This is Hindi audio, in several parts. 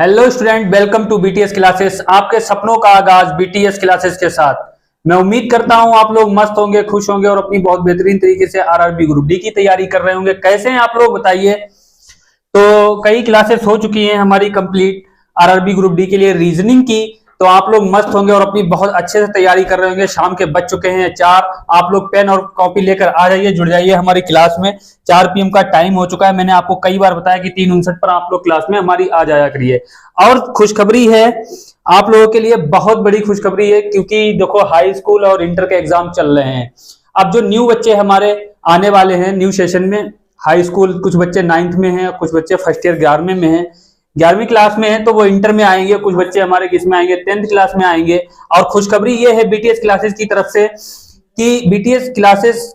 Hello student, welcome to BTS classes. आपके सपनों का आगाज बीटीएस क्लासेस के साथ। मैं उम्मीद करता हूं आप लोग मस्त होंगे, खुश होंगे और अपनी बहुत बेहतरीन तरीके से आरआरबी ग्रुप डी की तैयारी कर रहे होंगे। कैसे हैं आप लोग बताइए। तो कई क्लासेस हो चुकी हैं हमारी कंप्लीट आरआरबी ग्रुप डी के लिए रीजनिंग की। तो आप लोग मस्त होंगे और अपनी बहुत अच्छे से तैयारी कर रहे होंगे। शाम के बज चुके हैं 4। आप लोग पेन और कॉपी लेकर आ जाइए, जुड़ जाइए हमारी क्लास में। 4 PM का टाइम हो चुका है। मैंने आपको कई बार बताया कि 3:59 पर आप लोग क्लास में हमारी आ जाया करिए। और खुशखबरी है आप लोगों के लिए, बहुत बड़ी खुशखबरी है, क्योंकि देखो हाई स्कूल और इंटर के एग्जाम चल रहे हैं। अब जो न्यू बच्चे हमारे आने वाले हैं न्यू सेशन में, हाई स्कूल कुछ बच्चे 9th में हैं, कुछ बच्चे फर्स्ट ईयर 11वें में हैं, 11वीं क्लास में है तो वो इंटर में आएंगे। कुछ बच्चे हमारे किसमें आएंगे, 10th क्लास में आएंगे। और खुशखबरी ये है बीटीएस क्लासेस की तरफ से कि बीटीएस क्लासेस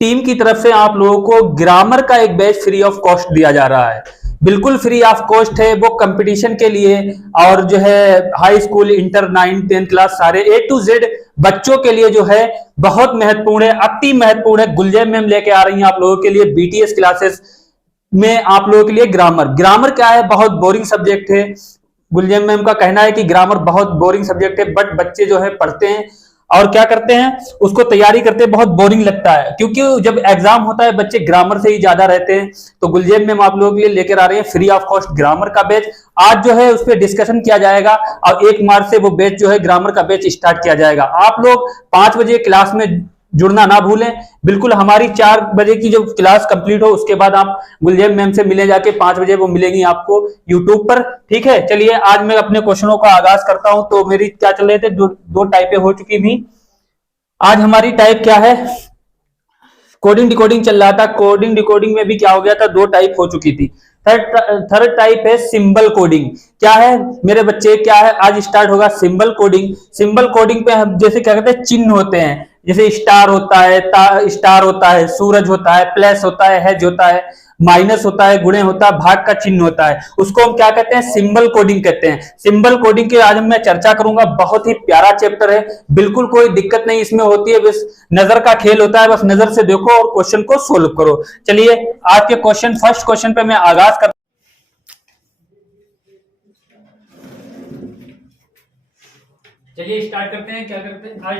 टीम की तरफ से आप लोगों को ग्रामर का एक बैच फ्री ऑफ कॉस्ट दिया जा रहा है। बिल्कुल फ्री ऑफ कॉस्ट है, वो कंपटीशन के लिए और जो है high school, inter, 9th 10th class सारे A to Z बच्चों के लिए जो है बहुत महत्वपूर्ण है, अति महत्वपूर्ण है। गुलजेब मैम लेके आ रही हैं आप लोगों के लिए बीटीएस क्लासेस में आप लोगों के लिए ग्रामर। ग्रामर क्या है, बहुत बोरिंग सब्जेक्ट है। गुलजेब मैम का कहना है कि ग्रामर बहुत बोरिंग सब्जेक्ट है, बट बच्चे जो है पढ़ते हैं और क्या करते हैं, उसको तैयारी करते हैं। बहुत बोरिंग लगता है क्योंकि जब एग्जाम होता है बच्चे ग्रामर से ही ज्यादा रहते हैं। तो गुलजेब मैम आप लोगों के लिए लेकर आ रहे हैं फ्री ऑफ कॉस्ट ग्रामर का बैच। आज जो है उस पर डिस्कशन किया जाएगा और 1 मार्च से वो बैच जो है ग्रामर का बैच स्टार्ट किया जाएगा। आप लोग 5 बजे क्लास में जुड़ना ना भूलें। बिल्कुल हमारी 4 बजे की जो क्लास कंप्लीट हो उसके बाद आप गुलजेब मैम से मिले जाके, 5 बजे वो मिलेंगी आपको यूट्यूब पर। ठीक है, चलिए आज मैं अपने क्वेश्चनों का आगाज करता हूं। तो मेरी क्या चल रहे थे, दो टाइपें हो चुकी थी। आज हमारी टाइप क्या है, कोडिंग डिकोडिंग चल रहा था। कोडिंग डिकोडिंग में भी क्या हो गया था, 2 टाइप हो चुकी थी। थर्ड टाइप है सिंबल कोडिंग। क्या है मेरे बच्चे, क्या है, आज स्टार्ट होगा सिंबल कोडिंग। सिंबल कोडिंग पे हम जैसे क्या कहते हैं, चिन्ह होते हैं, जैसे स्टार होता है, स्टार होता है, सूरज होता है, प्लस होता है, हेज होता है, माइनस होता है, गुणे होता है, भाग का चिन्ह होता है। उसको हम क्या कहते हैं, सिंबल कोडिंग कहते हैं। सिंबल कोडिंग की आज मैं चर्चा करूंगा। बहुत ही प्यारा चैप्टर है, बिल्कुल कोई दिक्कत नहीं इसमें होती है, बस नजर का खेल होता है। बस नजर से देखो और क्वेश्चन को सोल्व करो। चलिए आज के क्वेश्चन, फर्स्ट क्वेश्चन पे मैं आगाज कर। चलिए स्टार्ट करते हैं। क्या करते हैं आज,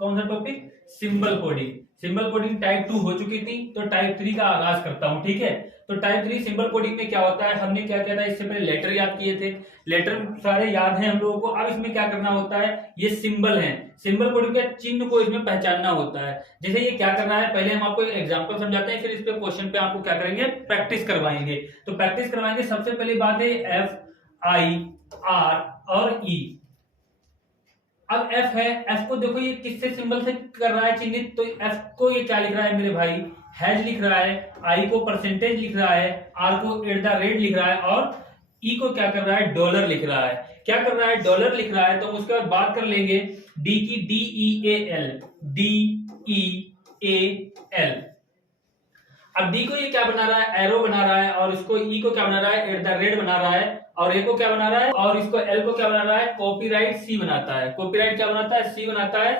कौन सा topic, symbol coding. Symbol coding type 2 हो चुकी थी, तो टाइप 3 का आगाज करता हूं। ठीक है, तो टाइप 3 सिंबल कोडिंग में क्या होता है, हमने क्या किया था, इससे पहले लेटर याद किए थे। लेटर सारे याद हैं हम लोगों को। अब इसमें क्या करना होता है, ये सिंबल है, सिंबल कोडिंग के चिन्ह को इसमें पहचानना होता है। जैसे ये क्या करना है, पहले हम आपको एक एग्जांपल समझाते हैं, फिर इस पे क्वेश्चन पे आपको क्या करेंगे, प्रैक्टिस करवाएंगे। तो प्रैक्टिस करवाएंगे। सबसे पहली बात है FIR और E। अब F है, F को देखो ये किससे सिंबल से कर रहा है चिन्हित, तो F को ये क्या लिख रहा है मेरे भाई, हैज लिख रहा है, I को परसेंटेज लिख रहा है, R को @ लिख रहा है और E को क्या कर रहा है, डॉलर लिख रहा है। क्या कर रहा है, डॉलर लिख रहा है। तो उसके बाद बात कर लेंगे D की, DEAL, DEAL। अब डी को ये क्या बना रहा है, एरो बना रहा है, और इसको ई को क्या बना रहा है, @ बना रहा है, और ए को क्या बना रहा है, और इसको एल को क्या बना रहा है, कॉपीराइट सी बनाता है। कॉपीराइट क्या बनाता है, सी बनाता है।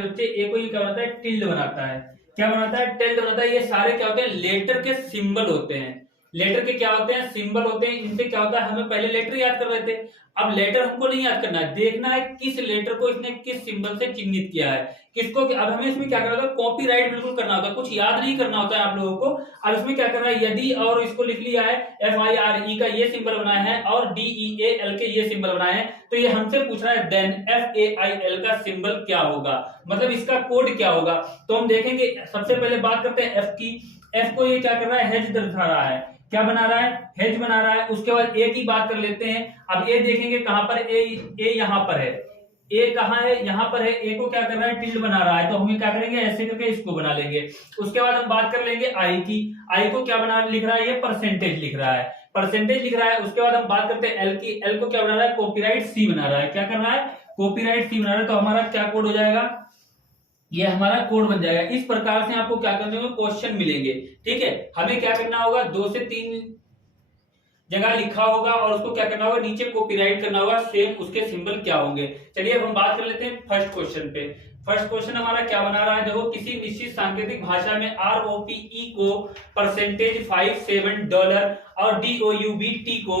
ए को ये क्या बनाता है, टिल्ड बनाता है। क्या बनाता है, टिल्ड बनाता है। ये सारे क्या होते हैं, लेटर के सिंबल होते हैं। लेटर के क्या होते हैं, सिंबल होते हैं। इनसे क्या होता है, हमें पहले लेटर याद कर रहे थे, अब लेटर हमको नहीं याद करना है, देखना है किस लेटर को इसने किस सिंबल से चिन्हित किया है, किसको। अब हमें इसमें क्या करना होता है, कॉपीराइट बिल्कुल करना होता है, कुछ याद नहीं करना होता है आप लोगों को। अब इसमें क्या करना है, यदि और इसको लिख लिया है, FIRE का ये सिंबल बनाया है और DEAL के ये सिंबल बनाए हैं, तो ये हमसे पूछ रहा है देन FAIL का सिंबल क्या होगा, मतलब इसका कोड क्या होगा। तो हम देखेंगे, सबसे पहले बात करते हैं F की। F को ये क्या कर रहा है, हेज दिखा रहा है, क्या बना रहा है, हेज बना रहा है। उसके बाद ए की बात कर लेते हैं। अब ए देखेंगे कहां पर, ए यहां पर है, ए कहां है, यहां पर है। ए को क्या कर रहा है, टिल्ड बना रहा है, तो हम क्या करेंगे, ऐसे करके इसको बना लेंगे। उसके बाद हम बात कर लेंगे आई की। आई को क्या बना लिख रहा है, ये परसेंटेज लिख रहा है, परसेंटेज लिख रहा है। उसके बाद हम बात करते हैं एल की। एल को क्या बना रहा है, कॉपीराइट सी बना रहा है। क्या कर रहा है, कॉपीराइट सी बना रहा है। तो हमारा क्या कोड हो जाएगा, ये हमारा कोड बन जाएगा। इस प्रकार से आपको क्या करने होंगे, क्वेश्चन मिलेंगे। ठीक है, हमें क्या करना होगा, 2 से 3 जगह लिखा होगा और उसको क्या करना होगा, नीचे कॉपीराइट करना होगा, सेम उसके सिंबल क्या होंगे। चलिए अब हम बात कर लेते हैं फर्स्ट क्वेश्चन पे। फर्स्ट क्वेश्चन हमारा क्या बना रहा है, देखो किसी निश्चित सांकेतिक भाषा में ROPE को परसेंटेज $57 और DOUBT को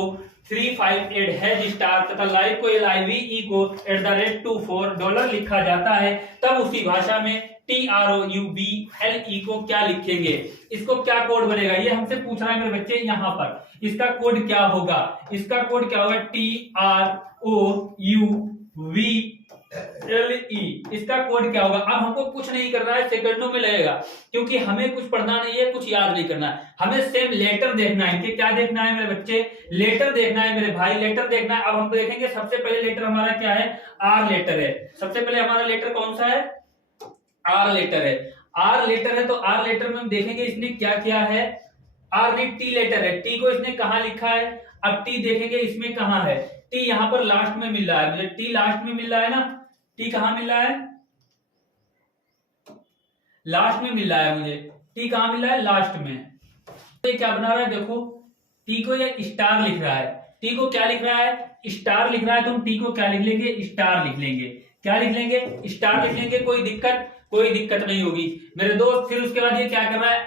358 हैज स्टार तथा लाइव को LIVE को $24 लिखा जाता है, तब उसी भाषा में TROUBLE को क्या लिखेंगे, इसको क्या कोड बनेगा, ये हमसे पूछ रहा है मेरे बच्चे। यहाँ पर इसका कोड क्या होगा, इसका कोड क्या होगा, TROUBLE, इसका कोड क्या होगा। अब हमको कुछ नहीं करना है, सेकंडों में लगेगा, क्योंकि हमें कुछ पढ़ना नहीं है, कुछ याद नहीं करना है, हमें सेम लेटर देखना है। इनके क्या देखना है मेरे बच्चे, लेटर देखना है मेरे भाई, लेटर देखना है। अब हम देखेंगे सबसे पहले लेटर हमारा क्या है, आर लेटर है। सबसे पहले हमारा लेटर कौन सा है, आर लेटर है। आर लेटर है तो आर लेटर में हम देखेंगे इसने क्या किया है, आर ने टी लेटर है, टी को इसने कहां लिखा है। अब टी देखेंगे इसमें कहां है, टी यहां पर लास्ट में मिल रहा है मुझे, टी लास्ट में मिल रहा है ना, टी कहां मिल रहा है, लास्ट में मिल रहा है मुझे, टी कहां मिल रहा है, लास्ट में। तो ये क्या बना रहा है, देखो टी को ये स्टार लिख रहा है, टी को क्या लिख रहा है, स्टार लिख रहा है, तो हम टी को क्या लिख लेंगे, स्टार लिख लेंगे। क्या लिख लेंगे, स्टार लिख लेंगे। कोई दिक्कत नहीं होगी मेरे दोस्त। फिर उसके बाद ये क्या कर रहा है,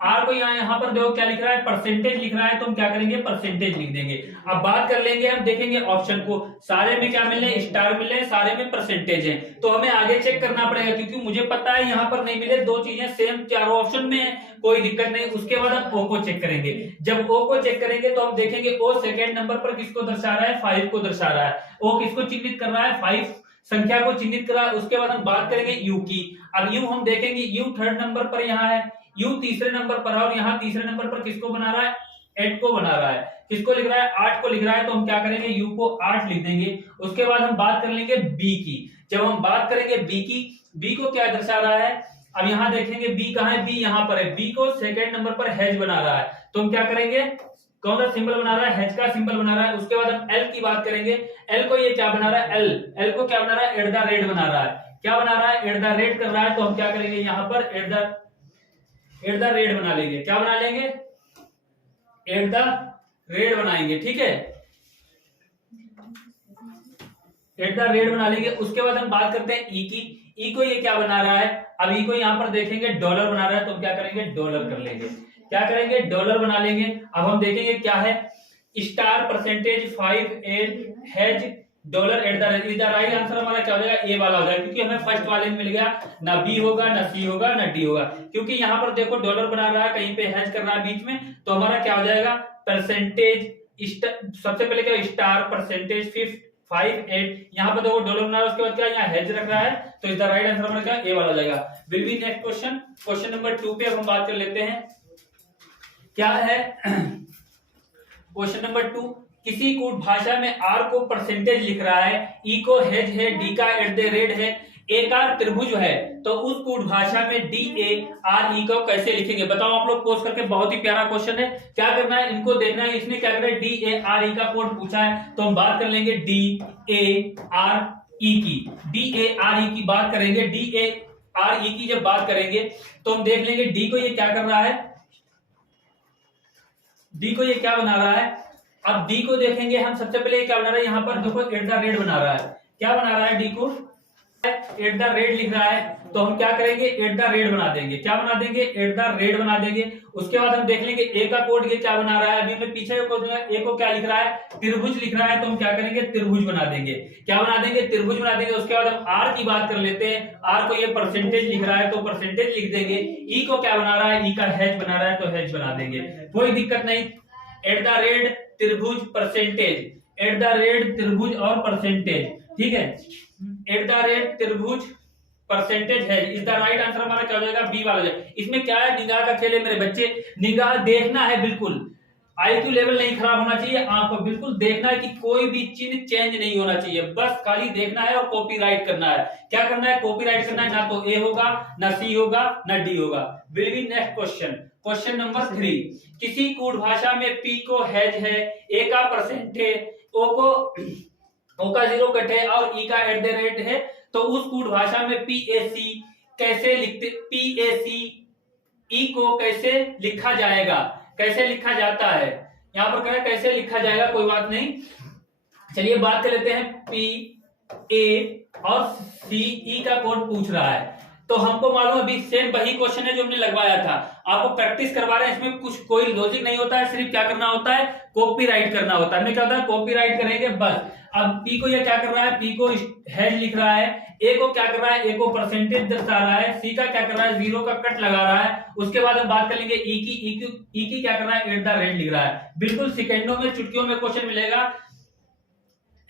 आर को यहाँ पर देखो क्या लिख रहा है, परसेंटेज लिख रहा है, तो हम क्या करेंगे, परसेंटेज लिख देंगे। अब बात कर लेंगे, हम देखेंगे ऑप्शन को, सारे में क्या मिल रहे हैं, स्टार मिल रहे हैं, सारे में परसेंटेज है, तो हमें आगे चेक करना पड़ेगा, क्योंकि मुझे पता है यहाँ पर नहीं मिले, दो चीजें सेम चारों ऑप्शन में है, कोई दिक्कत नहीं। उसके बाद हम ओ को चेक करेंगे। जब ओ को चेक करेंगे तो हम देखेंगे ओ सेकेंड नंबर पर किसको दर्शा रहा है, 5 को दर्शा रहा है। ओ किसको चिन्हित कर रहा है, 5 संख्या को चिन्हित करा। उसके बाद हम बात करेंगे यू की। अब यू हम देखेंगे, यू थर्ड नंबर पर यहाँ है, यू तीसरे नंबर पर है, और यहाँ तीसरे नंबर पर किसको बना रहा है, 8 को बना रहा है। किसको लिख रहा है, 8 को लिख रहा है, तो हम क्या करेंगे, यू को 8 लिख देंगे। उसके बाद हम बात कर लेंगे बी की। जब हम बात करेंगे बी की, बी को क्या दर्शा रहा है, अब यहाँ देखेंगे बी कहाँ है, बी यहाँ पर है, बी को सेकेंड नंबर पर हैज बना रहा है, तो हम क्या करेंगे, कौन सा सिंबल बना रहा है, हैज का सिंबल बना रहा है। उसके बाद हम एल की बात करेंगे, एल को ये क्या बना रहा है, एल को क्या बना रहा है, एट द रेट बना रहा है। क्या बना रहा है, एट द रेट कर रहा है, तो हम क्या करेंगे, यहाँ पर एट द रेट बना लेंगे। क्या बना लेंगे, एट द रेट बनाएंगे, ठीक है, एट द रेट बना लेंगे। उसके बाद हम बात करते हैं ई की। ई को ये क्या बना रहा है, अब ई को यहाँ पर देखेंगे डॉलर बना रहा है, तो हम क्या करेंगे, डॉलर कर लेंगे। क्या करेंगे, डॉलर बना लेंगे। अब हम देखेंगे क्या है, star percentage 58 has dollar at the rate. Right answer हमारा क्या हो जाएगा, ए वाला हो जाएगा, क्योंकि हमें फर्स्ट वाले में मिल गया, ना बी होगा, ना सी होगा, ना डी होगा, क्योंकि यहाँ पर देखो डॉलर बना रहा है, कहीं पे हैज कर रहा है बीच में, तो हमारा क्या हो जाएगा, परसेंटेज सबसे पहले क्या, स्टार परसेंटेज 58, यहाँ पर देखो डॉलर बना रहा है, उसके बाद क्या यहाँ हैज रख रहा है, तो इसका राइट आंसर हमारा क्या, ए वाला हो जाएगा। Will be next question, question number 2 पे अब हम बात कर लेते हैं। क्या है क्वेश्चन नंबर 2, किसी कूट भाषा में आर को परसेंटेज लिख रहा है, ई को हैज है, डी का एट द रेट है, ए का त्रिभुज है, तो उस कूट भाषा में डी ए आर ई को कैसे लिखेंगे, बताओ आप लोग पोस्ट करके। बहुत ही प्यारा क्वेश्चन है, क्या करना है, इनको देखना है, इसने क्या करा है, डी ए आर ई का कोड पूछा है, तो हम बात कर लेंगे डी ए आर ई की। डी ए आर ई की बात करेंगे, डी ए आर ई की जब बात करेंगे तो हम देख लेंगे डी को ये क्या कर रहा है, डी को ये क्या बना रहा है। अब डी को देखेंगे हम, सबसे पहले क्या बना रहा है, यहाँ पर देखो एट द रेट बना रहा है। क्या बना रहा है, डी को एट द रेट लिख रहा है, तो हम क्या करेंगे, एट द रेट बना देंगे। क्या बना देंगे, एट द रेट बना देंगे। उसके बाद हम देख लेंगे ए का कोड ये क्या बना रहा है, अभी हमें पीछे ए को क्या लिख रहा है, त्रिभुज लिख रहा है, तो हम क्या करेंगे, त्रिभुज बना देंगे। क्या बना देंगे, त्रिभुज बना देंगे। उसके बाद हम आर की बात कर लेते हैं, आर को ये परसेंटेज लिख रहा है, तो परसेंटेज लिख देंगे। ई को क्या बना रहा है, ई का हैज बना रहा है, तो हैज बना देंगे, कोई दिक्कत नहीं। एट द रेट त्रिभुज परसेंटेज, एट द रेट त्रिभुज और परसेंटेज, ठीक है, एट द रेट त्रिभुज परसेंटेज है, इज द राइट आंसर हमारा क्या हो जाएगा, बी वाला हो जाएगा। इसमें क्या है, निगाह का खेल है मेरे बच्चे, निगाह देखना है, बिल्कुल आईक्यू लेवल नहीं खराब होना चाहिए, आपको बिल्कुल देखना है कि कोई भी चिन्ह चेंज नहीं होना चाहिए, बस खाली देखना है और कॉपीराइट करना है। क्या करना है, कॉपीराइट करना है, ना तो ए होगा, ना सी होगा, ना डी होगा। Will be next question, question number 3, किसी कूट भाषा में पी को हैज है, ए का परसेंट है, ओ का 0 कट है और ई का एट द रेट है, तो उस कूट भाषा में पीएसी कैसे लिखते, पीएसी ई को कैसे लिखा जाएगा, कैसे लिखा जाता है, यहाँ पर क्या कैसे लिखा जाएगा, कोई बात नहीं। चलिए बात कर लेते हैं, पी ए और सी ई का कोड पूछ रहा है। तो हमको मालूम अभी सेम वही क्वेश्चन है जो हमने लगवाया था, आपको प्रैक्टिस करवा रहे हैं, इसमें कुछ कोई लॉजिक नहीं होता है, सिर्फ क्या करना होता है, कॉपीराइट करना होता है। हमने क्या होता है, कॉपीराइट करेंगे बस। अब पी को ये क्या कर रहा है, पी को हैश लिख रहा है, ए को क्या कर रहा है, ए को परसेंटेज दर्शा रहा है, सी का क्या कर रहा है, जीरो का कट लगा रहा है। उसके बाद हम बात कर लेंगे ई की क्या कर रहा है, @ लिख रहा है। बिल्कुल सेकंडों में, चुटकियों में क्वेश्चन मिलेगा।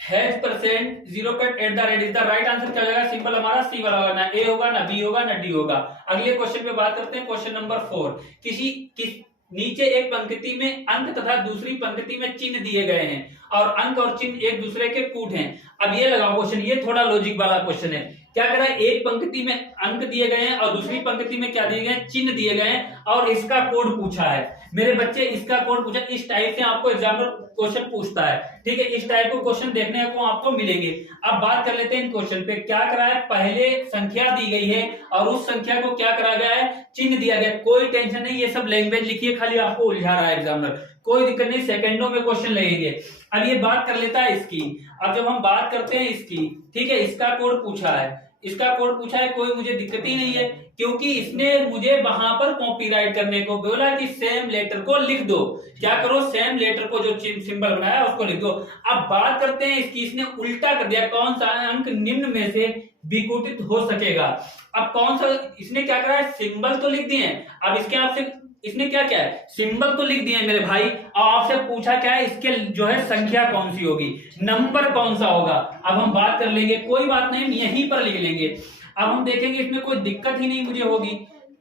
Hash percent zero cut @ is the right answer क्या हो जाएगा, सिंपल हमारा सी वाला होगा, ना ए होगा, ना बी होगा, ना डी होगा। अगले क्वेश्चन पे बात करते हैं, क्वेश्चन नंबर 4। नीचे एक पंक्ति में अंक तथा दूसरी पंक्ति में चिन्ह दिए गए हैं और अंक और चिन्ह एक दूसरे के कूट हैं। अब ये लगाओ क्वेश्चन, ये थोड़ा लॉजिक वाला क्वेश्चन है। क्या कर रहा है, एक पंक्ति में अंक दिए गए हैं और दूसरी पंक्ति में क्या दिए गए हैं, चिन्ह दिए गए हैं और इसका कोड पूछा है। मेरे बच्चे इसका कोड पूछा, इस टाइप से आपको एग्जामिनर क्वेश्चन पूछता है, ठीक है। इस टाइप को क्वेश्चन देखने को आपको मिलेंगे। अब बात कर लेते हैं इन क्वेश्चन पे। क्या करा है, पहले संख्या दी गई है और उस संख्या को क्या करा गया है, चिन्ह दिया गया। कोई टेंशन नहीं, ये सब लैंग्वेज लिखिए, खाली आपको उलझा रहा है एग्जामिनर, कोई दिक्कत नहीं, सेकंडों में क्वेश्चन लगेंगे। अब ये बात कर लेता है इसकी। अब जब हम बात करते हैं इसकी, ठीक है, इसका कोड पूछा है, इसका कोड पूछा है, कोई मुझे दिक्कत ही नहीं है, क्योंकि इसने मुझे वहां पर कॉपीराइट करने को बोला कि सेम लेटर को लिख दो। क्या करो, सेम लेटर को जो सिंबल बनाया उसको लिख दो। अब बात करते हैं इसकी, इसने उल्टा कर दिया, कौन सा अंक निम्न में से विघटित हो सकेगा। अब कौन सा, इसने क्या करा है, सिंबल तो लिख दिए। अब इसके आपसे इसने क्या क्या है, सिंबल तो लिख दिए मेरे भाई, और आपसे पूछा क्या है, इसके जो है संख्या कौन सी होगी, नंबर कौन सा होगा। अब हम बात कर लेंगे, कोई बात नहीं, यहीं पर लिख लेंगे। अब हम देखेंगे इसमें कोई दिक्कत ही नहीं मुझे होगी,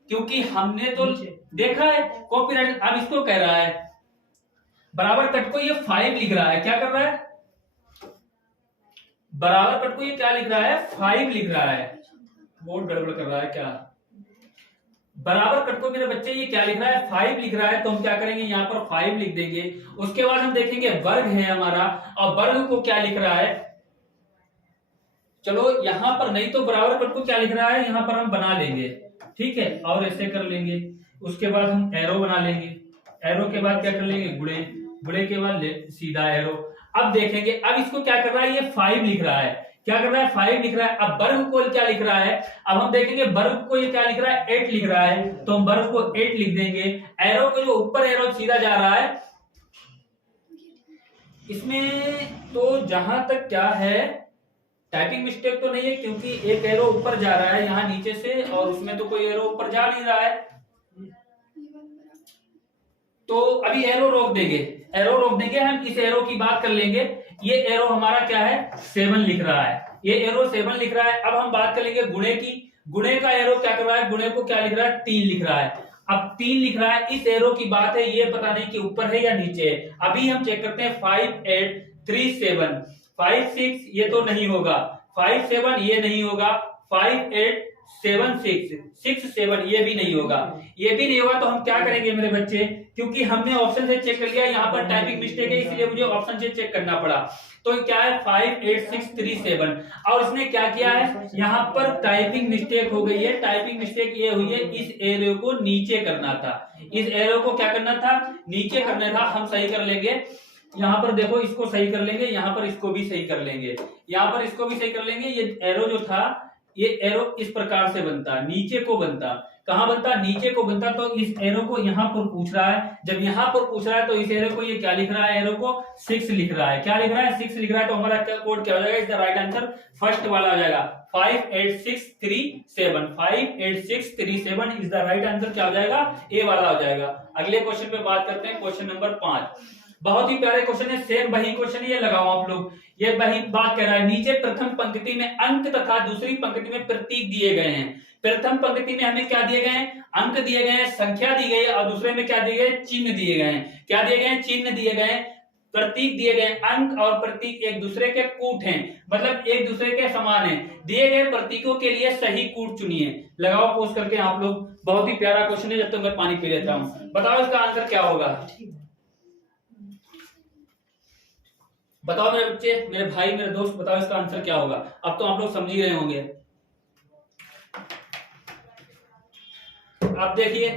क्योंकि हमने तो देखा है कॉपीराइट। अब इसको कह रहा है बराबर कट को ये 5 लिख रहा है, क्या कर रहा है, बराबर कट को ये क्या लिख रहा है, 5 लिख रहा है। बहुत गड़बड़ कर रहा है क्या, बराबर कट को मेरे बच्चे ये क्या लिख रहा है, 5 लिख रहा है। तो हम क्या करेंगे, यहाँ पर 5 लिख देंगे। उसके बाद हम देखेंगे वर्ग है हमारा, और वर्ग को क्या लिख रहा है, चलो यहां पर नहीं तो बराबर कट को क्या लिख रहा है, यहां पर हम बना लेंगे, ठीक है, और ऐसे कर लेंगे। उसके बाद हम एरो बना लेंगे, एरो के बाद क्या कर लेंगे, गुणे, गुणे के बाद सीधा एरो। अब देखेंगे, अब इसको क्या कर रहा है, ये 5 लिख रहा है, क्या कर रहा है, 5 लिख रहा है। अब वर्ग को क्या लिख रहा है, अब हम देखेंगे वर्ग को ये क्या लिख रहा है, 8 लिख रहा है, तो हम वर्ग को 8 लिख देंगे। एरो को जो ऊपर एरो सीधा जा रहा है, इसमें तो जहां तक क्या है, टाइपिंग मिस्टेक तो नहीं है, क्योंकि एक एरो ऊपर जा रहा है यहां नीचे से, और उसमें तो कोई एरो ऊपर जा नहीं रहा है, तो अभी एरो रोक देंगे, एरो रोक देंगे। हम इस एरो की बात कर लेंगे। ये एरो हमारा क्या है, 7 लिख रहा है, ये एरो 7 लिख रहा है। अब हम बात कर लेंगे गुणे की, गुणे का एरो क्या कर रहा है, गुणे को क्या लिख रहा है, 3 लिख रहा है। अब 3 लिख रहा है, इस एरो की बात है, ये पता नहीं कि ऊपर है या नीचे है। अभी हम चेक करते हैं, 5 8 3 7 5 6 ये तो नहीं होगा, 5 7 ये नहीं होगा, 5 8 7 6 6 7 ये भी नहीं होगा, ये भी नहीं होगा। तो हम क्या करेंगे मेरे बच्चे, क्योंकि हमने ऑप्शन से चेक कर लिया, यहाँ पर टाइपिंग मिस्टेक है, इसलिए मुझे ऑप्शन से चेक करना पड़ा। तो क्या है, 5 8 6 3 7, और इसने क्या किया है, यहाँ पर टाइपिंग मिस्टेक हो गई है। टाइपिंग मिस्टेक ये हुई है, इस एरो को नीचे करना था, इस एरो को क्या करना था, नीचे करना था। हम सही कर लेंगे, यहाँ पर देखो इसको सही कर लेंगे, यहाँ पर इसको भी सही कर लेंगे, यहाँ पर इसको भी सही कर लेंगे। ये एरो जो था, ये एरो इस प्रकार से बनता, नीचे को बनता, कहां बनता, नीचे को बनता। तो इस एरो को यहां पर पूछ रहा है, जब यहां पर पूछ रहा है तो इस एरो को ये क्या लिख रहा है, एरो को 6 लिख रहा है, क्या लिख रहा है, 6 लिख रहा है। तो हमारा कोड क्या हो जाएगा, इसका राइट आंसर फर्स्ट वाला हो जाएगा, 5 8 6 3 7 5 8 6 3 7 इज द राइट आंसर, क्या हो जाएगा, ए वाला हो जाएगा। अगले क्वेश्चन पे बात करते हैं, क्वेश्चन नंबर 5। बहुत ही प्यारे क्वेश्चन है, सेम वही क्वेश्चन ये लगाओ आप लोग। ये वही बात कह रहा है, नीचे प्रथम पंक्ति में अंक तथा दूसरी पंक्ति में प्रतीक दिए गए हैं। प्रथम पंक्ति में हमें क्या दिए गए हैं, अंक दिए गए हैं, संख्या दी गई है, और दूसरे में क्या दिए गए, चिन्ह दिए गए हैं। क्या दिए गए हैं, चिन्ह दिए गए, प्रतीक दिए गए। अंक और प्रतीक एक दूसरे के कूट हैं, मतलब एक दूसरे के समान हैं। दिए गए प्रतीकों के लिए सही कूट चुनिए। लगाओ पोस्ट करके आप लोग, बहुत ही प्यारा क्वेश्चन है। जब तक मैं पानी पी लेता हूं, बताओ इसका आंसर क्या होगा, बताओ मेरे बच्चे, मेरे भाई, मेरे दोस्त, बताओ इसका आंसर क्या होगा। अब तो आप लोग समझ ही रहे होंगे। अब देखिए,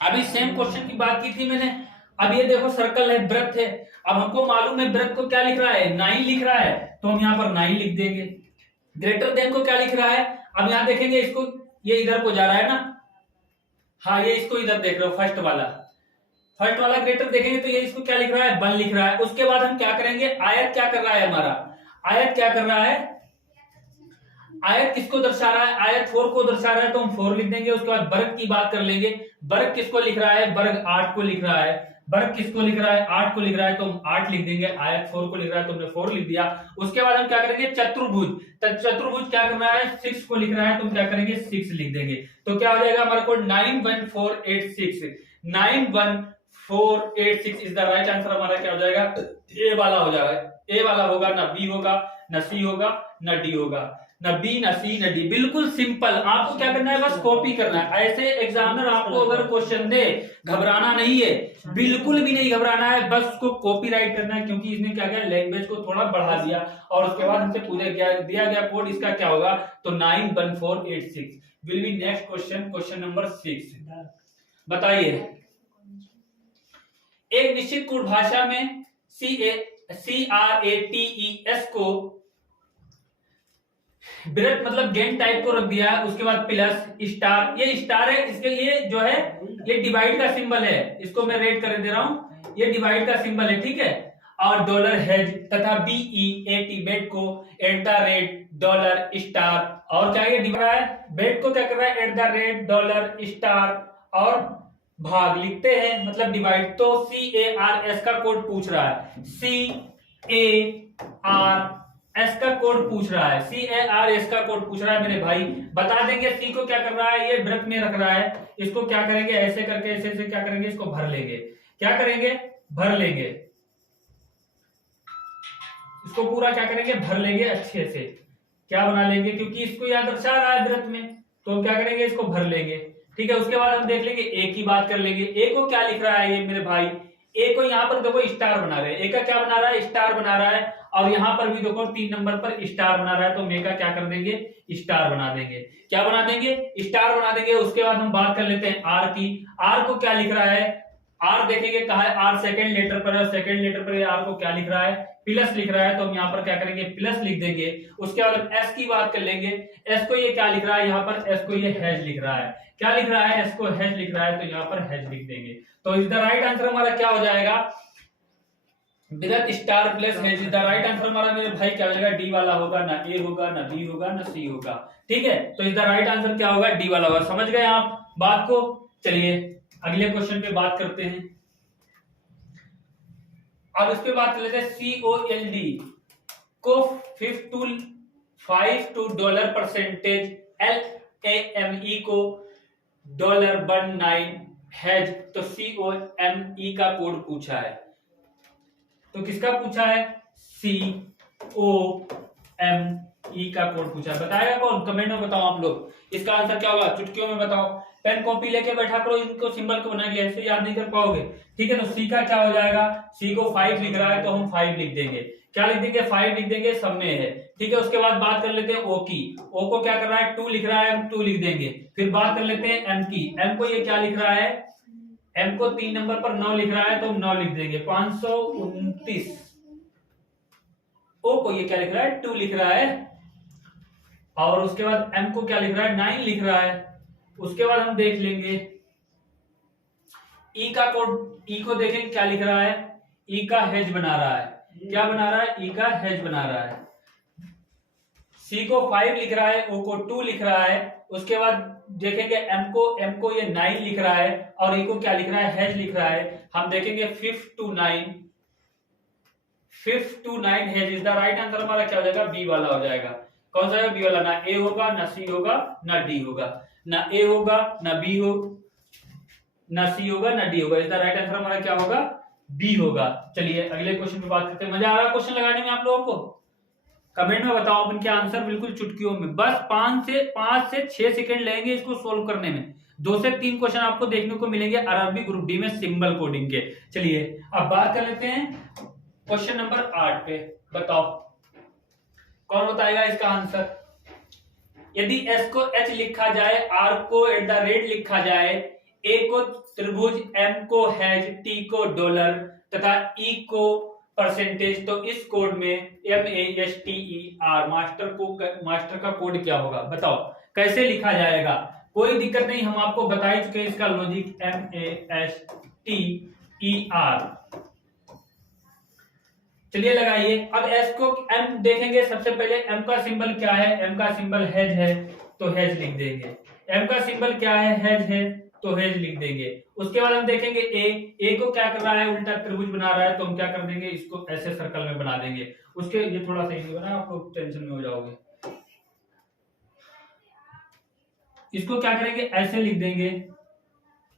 अभी सेम क्वेश्चन की बात की थी मैंने। अब ये देखो सर्कल है, वृत्त है, अब हमको मालूम है वृत्त को क्या लिख रहा है, 9 लिख रहा है, तो हम यहाँ पर 9 लिख देंगे। ग्रेटर देन को क्या लिख रहा है, अब यहाँ देखेंगे इसको, ये इधर को जा रहा है ना, हाँ ये इसको इधर देख रहे हो, फर्स्ट वाला ग्रेटर देखेंगे तो ये इसको क्या लिख रहा है, 1 लिख रहा है। उसके बाद हम क्या करेंगे, आयत क्या कर रहा है हमारा, आयत क्या कर रहा है, आयत किसको दर्शा रहा है, आयत 4 को दर्शा रहा है, तो हम 4 लिख देंगे। उसके बाद वर्ग की बात कर लेंगे, वर्ग किसको लिख रहा है, वर्ग 8 को लिख रहा है, वर्ग किसको लिख रहा है, 8 को लिख रहा है, तो हम 8 लिख देंगे। आयत 4 को लिख रहा है तो हमने 4 लिख दिया। उसके बाद हम क्या करेंगे, चतुर्भुज, चतुर्भुज क्या कर रहा है, 6 को लिख रहा है, तो हम क्या करेंगे 6 लिख देंगे। तो क्या हो जाएगा हमारे को 91486, 91486 इज द राइट आंसर। हमारा क्या हो जाएगा, ए वाला हो जाएगा, ए वाला होगा, ना बी होगा, ना सी होगा, ना डी होगा, ना बी, ना सी, ना डी। बिल्कुल सिंपल, आपको क्या करना है, बस कॉपी करना है। ऐसे एग्जामिनर आपको अगर क्वेश्चन दे, घबराना नहीं है, बिल्कुल भी नहीं घबराना है, बस उसको कॉपी राइट करना है, क्योंकि इसने क्या किया, लैंग्वेज को थोड़ा बढ़ा दिया और उसके बाद हमसे पूछा दिया गया कोड, इसका क्या होगा, तो 91486 will be next question, question number 6। बताइए, एक निश्चित कोड भाषा में CRATES को वृत्त मतलब गेन टाइप को रख दिया है, उसके बाद प्लस स्टार, ये स्टार है, इसके लिए जो है ये डिवाइड का सिंबल है, इसको मैं रेड कर दे रहा हूं, ये डिवाइड का सिंबल है, ठीक है। और डॉलर हेज तथा BEAT बेट को $, स्टार, और क्या ये डिवाइड है, बेट को क्या कर रहा है, $, स्टार और भाग लिखते हैं, मतलब डिवाइड। तो CARS का कोड पूछ रहा है, CARS का कोड पूछ रहा है, CARS का कोड पूछ रहा है मेरे भाई। बता देंगे सी को क्या कर रहा है, ये वृत्त में रख रहा है, इसको क्या करेंगे, ऐसे करके ऐसे से क्या करेंगे, इसको भर लेंगे, क्या करेंगे, भर लेंगे, इसको पूरा क्या करेंगे, भर लेंगे, अच्छे से क्या बना लेंगे, क्योंकि इसको याद दर्शा रहा है वृत्त में, तो क्या करेंगे, इसको भर लेंगे, ठीक है। उसके बाद हम देख लेंगे ए की बात कर लेंगे। ए को क्या लिख रहा है ये मेरे भाई, ए को यहाँ पर देखो स्टार बना रहे हैं, ए का क्या बना रहा है, स्टार बना रहा है, और यहाँ पर भी देखो 3 नंबर पर स्टार बना रहा है, तो मे का क्या कर देंगे, स्टार बना देंगे, क्या बना देंगे, स्टार बना देंगे। उसके बाद हम बात कर लेते हैं आर की। आर को क्या लिख रहा है, आर देखेंगे कहा है, आर सेकंड लेटर पर है, सेकंड लेटर पर आर को क्या लिख रहा है, प्लस लिख रहा है, तो हम यहाँ पर क्या करेंगे, प्लस लिख देंगे। उसके बाद हम एस की बात कर लेंगे। एस को ये क्या लिख रहा है, यहाँ पर एस को ये हैज लिख रहा है, क्या लिख रहा है, एस को हैज लिख रहा है, तो यहाँ पर हैज लिख देंगे। तो इज द राइट आंसर हमारा क्या हो जाएगा, with star plus has. Is the right answer हमारा मेरे भाई क्या हो जाएगा, डी वाला होगा, ना ए होगा, ना बी होगा, ना सी होगा, ठीक है। तो इज द राइट आंसर क्या होगा, डी वाला होगा। समझ गए आप बात को। चलिए अगले क्वेश्चन पे बात करते हैं। अब इस पे बात कर लेते हैं, COLD को 5 to $, LAME को $19 हैज। तो COME का कोड पूछा है, तो किसका पूछा है, COME का कोड पूछा है। बताएगा कौन, कमेंट में बताओ आप लोग, इसका आंसर क्या होगा, चुटकियों में बताओ। पेन कॉपी लेके बैठा करो, इनको सिंबल को बना के, ऐसे याद नहीं कर पाओगे, ठीक है। तो सी का क्या हो जाएगा, सी को 5 लिख रहा है, तो हम 5 लिख देंगे, क्या लिख देंगे, 5 लिख देंगे, सब में है, ठीक है। उसके बाद बात कर लेते हैं ओ की। ओ को क्या कर रहा है, 2 लिख रहा है, हम 2 लिख देंगे। फिर बात कर लेते हैं एम की। एम को ये क्या लिख रहा है, एम को 3 नंबर पर 9 लिख रहा है, तो हम 9 लिख देंगे, 529। ओ को ये क्या लिख रहा है, 2 लिख रहा है, और उसके बाद एम को क्या लिख रहा है, 9 लिख रहा है। उसके बाद हम देख लेंगे ई का कोड, ई को देखें क्या लिख रहा है, ई का हेज बना रहा है, क्या बना रहा है, ई का हेज बना रहा है। सी को 5 लिख रहा है, ओ को 2 लिख रहा है। उसके बाद देखेंगे एम को ये 9 लिख रहा है, और ई को क्या लिख रहा है, हेज लिख रहा है। हम देखेंगे 5 to 9 hedge. Is the right answer हमारा क्या हो जाएगा, बी वाला हो जाएगा। कौन सा है, बी वाला। ना ए होगा, ना सी होगा, ना डी होगा, ना ए होगा, ना बी हो, ना सी होगा, ना डी होगा। इज द राइट आंसर हमारा क्या होगा, बी होगा। चलिए अगले क्वेश्चन पे बात करते हैं। मजा आ रहा है क्वेश्चन लगाने में आप लोगों को, कमेंट में बताओ अपन के आंसर, बिल्कुल चुटकियों में। बस 5 से 6 सेकंड लगेंगे इसको सोल्व करने में। 2 से 3 क्वेश्चन आपको देखने को मिलेंगे आरआरबी ग्रुप डी में सिंबल कोडिंग के। चलिए अब बात कर लेते हैं क्वेश्चन नंबर 8 पे। बताओ कौन बताएगा इसका आंसर। यदि एस को एच लिखा जाए, आर को @ लिखा जाए, ए को त्रिभुज, एम को हैज, टी को डॉलर तथा ई को परसेंटेज, तो इस कोड में MASTER मास्टर का कोड क्या होगा बताओ, कैसे लिखा जाएगा? कोई दिक्कत नहीं, हम आपको बता ही चुके हैं इसका लॉजिक। MASTER, चलिए लगाइए। अब एस को एम देखेंगे, सबसे पहले एम का सिंबल क्या है? एम का सिंबल हेज है, तो हेज लिख देंगे। एम का सिंबल क्या है? हेज है, तो हेज लिख देंगे। उसके बाद हम देखेंगे ए को क्या कर रहा है? उल्टा त्रिभुज बना रहा है, तो हम क्या कर देंगे? इसको ऐसे सर्कल में बना देंगे। उसके ये थोड़ा सा इजी बना, आपको टेंशन में हो जाओगे। इसको क्या करेंगे? ऐसे लिख देंगे।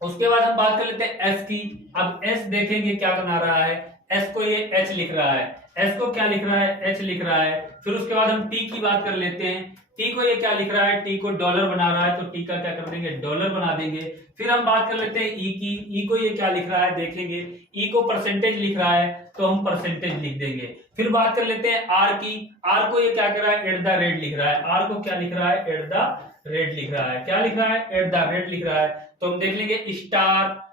उसके बाद हम बात कर लेते हैं एस की। अब एस देखेंगे क्या बना रहा है? एस को ये एच लिख रहा है, एस को क्या लिख रहा है? एच लिख रहा है। फिर उसके बाद हम टी की बात कर लेते हैं। टी को ये क्या लिख रहा है? टी को डॉलर बना रहा है, तो टी का क्या कर देंगे? डॉलर बना देंगे। फिर हम बात कर लेते हैं ई की। ई को ये क्या लिख रहा है? देखेंगे, ई को परसेंटेज लिख रहा है, तो हम परसेंटेज लिख देंगे। फिर बात कर लेते हैं आर की। आर को ये क्या कर रहा है? एट द रेट लिख रहा है। आर को क्या लिख रहा है? एट द रेट लिख रहा है। क्या लिख रहा है? एट द रेट लिख रहा है। तो हम देख लेंगे स्टार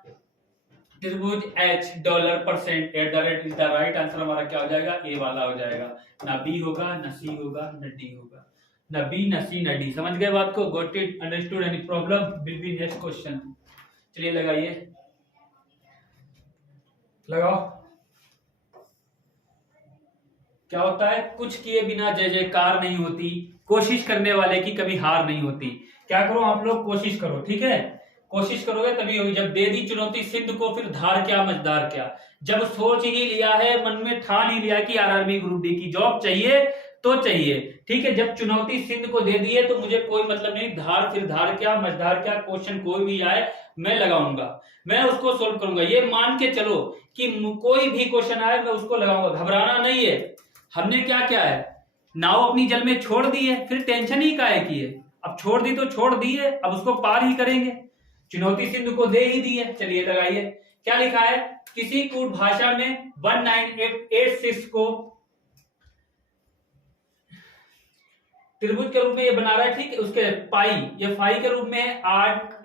त्रिभुज H dollar percent at the rate is the right answer. हमारा क्या हो जाएगा? ए वाला हो जाएगा। ना बी होगा, ना सी होगा, न डी होगा। न बी, न सी, न डी। समझ गए बात को? Got it? Understood? Any problem? Will be next question. चलिए लगाइए, लगाओ। क्या होता है? कुछ किए बिना जय जयकार नहीं होती, कोशिश करने वाले की कभी हार नहीं होती। क्या करो आप लोग? कोशिश करो, ठीक है? कोशिश करोगे तभी होगी। जब दे दी चुनौती सिंध को, फिर धार क्या मजदार क्या। जब सोच ही लिया है, मन में ठान ही लिया कि आरआरबी ग्रुप डी की जॉब चाहिए तो चाहिए, ठीक है? जब चुनौती सिंध को दे दी है, तो मुझे कोई मतलब नहीं, धार फिर धार क्या मजदार क्या, क्वेश्चन कोई भी आए मैं लगाऊंगा, मैं उसको सोल्व करूंगा। ये मान के चलो कि कोई भी क्वेश्चन आए मैं उसको लगाऊंगा, घबराना नहीं है। हमने क्या क्या है? नाव अपनी जल में छोड़ दी है, फिर टेंशन ही काहे की है? अब छोड़ दी तो छोड़ दी है, अब उसको पार ही करेंगे। चुनौती सिंधु को दे ही दी है। चलिए लगाइए, क्या लिखा है? किसी कूट भाषा में 1986 को त्रिभुज के रूप में ये बना रहा है, ठीक है? उसके पाई, ये फाई के रूप में $8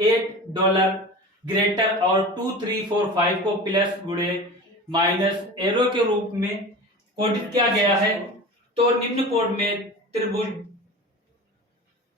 ग्रेटर और 2 3 4 5 को प्लस गुणे माइनस एरो के रूप में कोडित किया गया है। तो निम्न कोड में त्रिभुज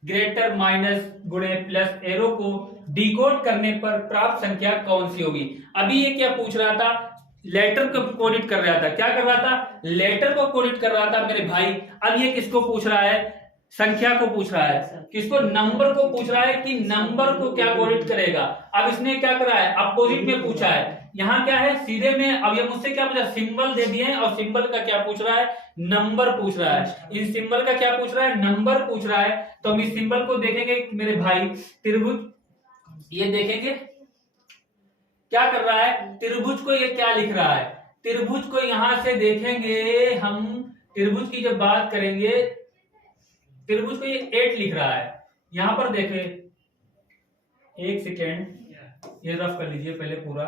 ग्रेटर माइनस गुणे प्लस एरो को डिकोड करने पर प्राप्त संख्या कौन सी होगी? अभी ये क्या पूछ रहा था? लेटर को कोडिट कर रहा था। क्या कर रहा था? लेटर को कोडिट कर रहा था मेरे भाई। अब ये किसको पूछ रहा है? संख्या को पूछ रहा है। किसको? नंबर को पूछ रहा है कि नंबर को क्या कोडिट करेगा। अब इसने क्या करा है? अपोजिट में पूछा है। यहाँ क्या है? सीधे में। अब ये मुझसे क्या पूछा? सिंबल दे दिए हैं, और सिंबल का क्या पूछ रहा है? नंबर पूछ रहा है। इस सिंबल का क्या पूछ रहा है? नंबर पूछ रहा है। तो हम इस सिंबल को देखेंगे मेरे भाई, त्रिभुज, ये देखेंगे क्या कर रहा है? त्रिभुज को ये क्या लिख रहा है? त्रिभुज को यहां से देखेंगे हम, त्रिभुज की जब बात करेंगे, त्रिभुज को ये 8 लिख रहा है। यहां पर देखे, एक सेकेंड, ये रफ कर लीजिए पहले पूरा,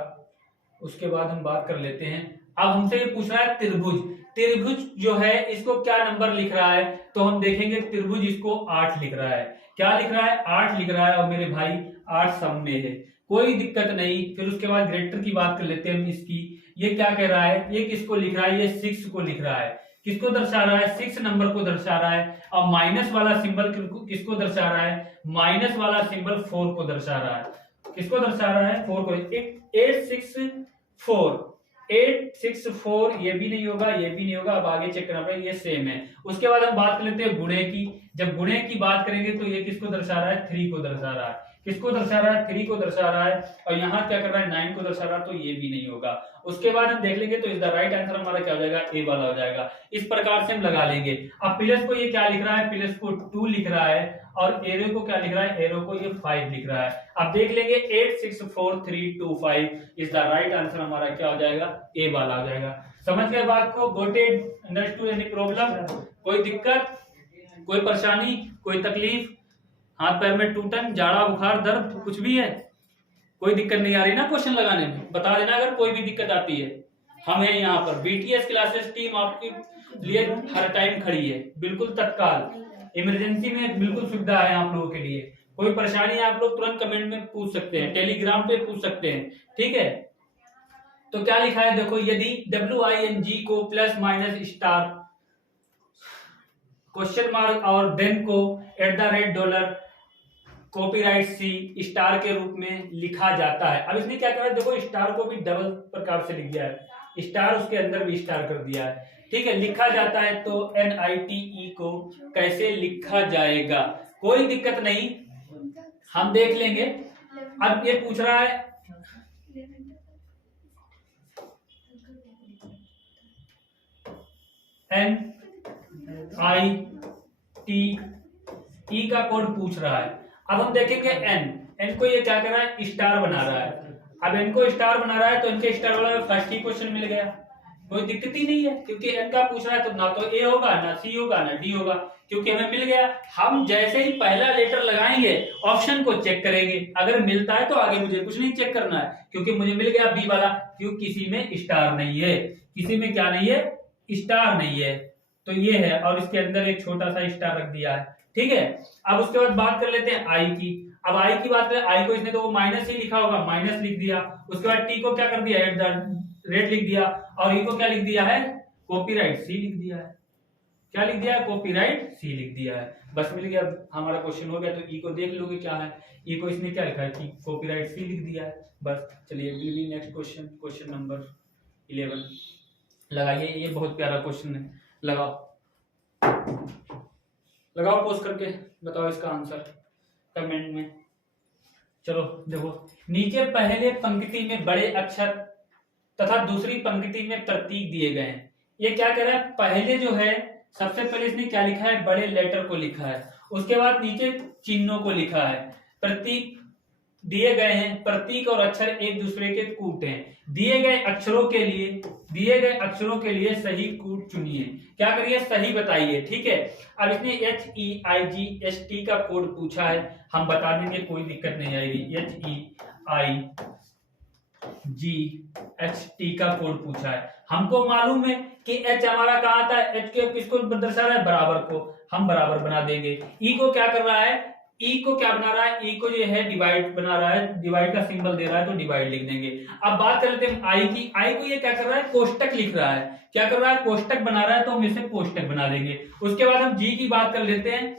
उसके बाद हम बात कर लेते हैं। अब हमसे ये पूछ रहा है त्रिभुज, त्रिभुज जो है इसको क्या नंबर लिख रहा है? तो हम देखेंगे त्रिभुज इसको 8 लिख रहा है। क्या लिख रहा है? 8 लिख रहा है। और मेरे भाई 8 सम में है, कोई दिक्कत नहीं। फिर उसके बाद ग्रेटर की बात कर लेते हैं हम इसकी। ये क्या कह रहा है? ये किसको लिख रहा है? ये 6 को लिख रहा है। किसको दर्शा रहा है? 6 नंबर को दर्शा रहा है। और माइनस वाला सिंबल किसको दर्शा रहा है? माइनस वाला सिंबल 4 को दर्शा रहा है। किसको दर्शा रहा है? 4 को। 864 ये भी नहीं होगा, ये भी नहीं होगा। अब आगे चेक करना पड़ेगा, ये सेम है। उसके बाद हम बात कर लेते हैं गुणे की। जब गुणे की बात करेंगे तो ये किसको दर्शा रहा है? 3 को दर्शा रहा है। किसको दर्शा रहा है? 3 को दर्शा रहा है। और यहाँ क्या कर रहा है? 9 को दर्शा रहा है, तो ये भी नहीं होगा। उसके बाद हम देख लेंगे तो इसका राइट आंसर हमारा क्या हो जाएगा? ए वाला हो जाएगा। इस प्रकार से हम लगा लेंगे। अब प्लस को ये क्या लिख रहा है? प्लस को 2 लिख रहा है। और एरो को क्या लिख रहा है? एरो को ये 5 लिख रहा है। अब देख लेंगे 864325 इज द राइट आंसर। हमारा क्या हो जाएगा? ए वाला हो जाएगा। समझ गए बात को? Got it? Understood? Any problem? कोई दिक्कत, कोई परेशानी, कोई तकलीफ, हाथ पैर में टूटन, जाड़ा बुखार, दर्द, कुछ भी है? कोई दिक्कत नहीं आ रही ना क्वेश्चन लगाने में? बता देना अगर कोई भी दिक्कत आती है। हम हैं यहाँ पर, बीटीएस क्लासेस टीम आपके लिए हर टाइम खड़ी है, बिल्कुल तत्काल, इमरजेंसी में बिल्कुल सुविधा है आप लोगों के लिए। कोई परेशानी आप लोग तुरंत कमेंट में पूछ सकते हैं, टेलीग्राम पे पूछ सकते हैं, ठीक है? तो क्या लिखा है देखो, यदि WING को plus minus star question mark और देन को $, कॉपीराइट सी स्टार के रूप में लिखा जाता है। अब इसने क्या करा, देखो स्टार को भी डबल प्रकार से लिख दिया है, स्टार उसके अंदर भी स्टार कर दिया है, ठीक है, लिखा जाता है। तो NITE को कैसे लिखा जाएगा, कोई दिक्कत नहीं, हम देख लेंगे। अब ये पूछ रहा है NITE का कोड पूछ रहा है। अब हम देखेंगे एन को ये क्या कर रहा है, स्टार बना रहा है। अब एन को स्टार बना रहा है तो इनके स्टार वाला फर्स्ट ही क्वेश्चन मिल गया, कोई दिक्कत ही नहीं है, क्योंकि एन का पूछ रहा है तो ना तो ए होगा, ना सी होगा, ना डी होगा, क्योंकि हमें मिल गया। हम जैसे ही पहला लेटर लगाएंगे ऑप्शन को चेक करेंगे, अगर मिलता है तो आगे मुझे कुछ नहीं चेक करना है, क्योंकि मुझे मिल गया बी वाला, क्यों, किसी में स्टार नहीं है, किसी में क्या नहीं है, स्टार नहीं है, तो ये है, और इसके अंदर एक छोटा सा स्टार रख दिया है, ठीक है। अब उसके बाद बात कर लेते हैं आई की। अब आई की बात करें, आई को इसने तो वो माइनस ही लिखा होगा, माइनस लिख दिया। उसके बाद टी को क्या कर दिया, @ लिख दिया, और ई को क्या लिख दिया है, कॉपीराइट सी लिख दिया है। क्या लिख दिया है, कॉपीराइट सी लिख दिया है। बस मिल गया, हमारा क्वेश्चन हो गया। तो ई को देख लोगे क्या है, ई को इसने क्या लिखा है कि कॉपीराइट सी लिख दिया है। बस चलिए नेक्स्ट क्वेश्चन, क्वेश्चन नंबर 11 लगाइए। ये बहुत प्यारा क्वेश्चन है, लगाओ पोस्ट करके बताओ इसका आंसर कमेंट में। चलो देखो, नीचे पहले पंक्ति में बड़े अक्षर तथा दूसरी पंक्ति में प्रतीक दिए गए हैं। ये क्या कह रहा है, पहले जो है सबसे पहले इसने क्या लिखा है, बड़े लेटर को लिखा है, उसके बाद नीचे चिन्हों को लिखा है, प्रतीक दिए गए हैं, प्रतीक और अक्षर एक दूसरे के कूट हैं। दिए गए अक्षरों के लिए सही कूट चुनिए। क्या करिए, सही बताइए, ठीक है। अब इसने HEIGHT का कोड पूछा है, हम बता देंगे, कोई दिक्कत नहीं आएगी। HEIGHT का कोड पूछा है, हमको मालूम है कि H हमारा कहाँ आता है, H के किसको दर्शा रहा है, बराबर को, हम बराबर बना देंगे। E को क्या कर रहा है, ई को क्या बना रहा है, ई को जो है डिवाइड बना रहा है, डिवाइड का सिंबल दे रहा है तो डिवाइड लिख देंगे। अब बात कर लेते हैं आई की। आई को ये क्या कर रहा है, कोष्टक लिख रहा है, क्या कर रहा है, कोष्टक बना रहा है, तो हम इसे कोष्टक बना देंगे। उसके बाद हम जी की बात कर लेते हैं।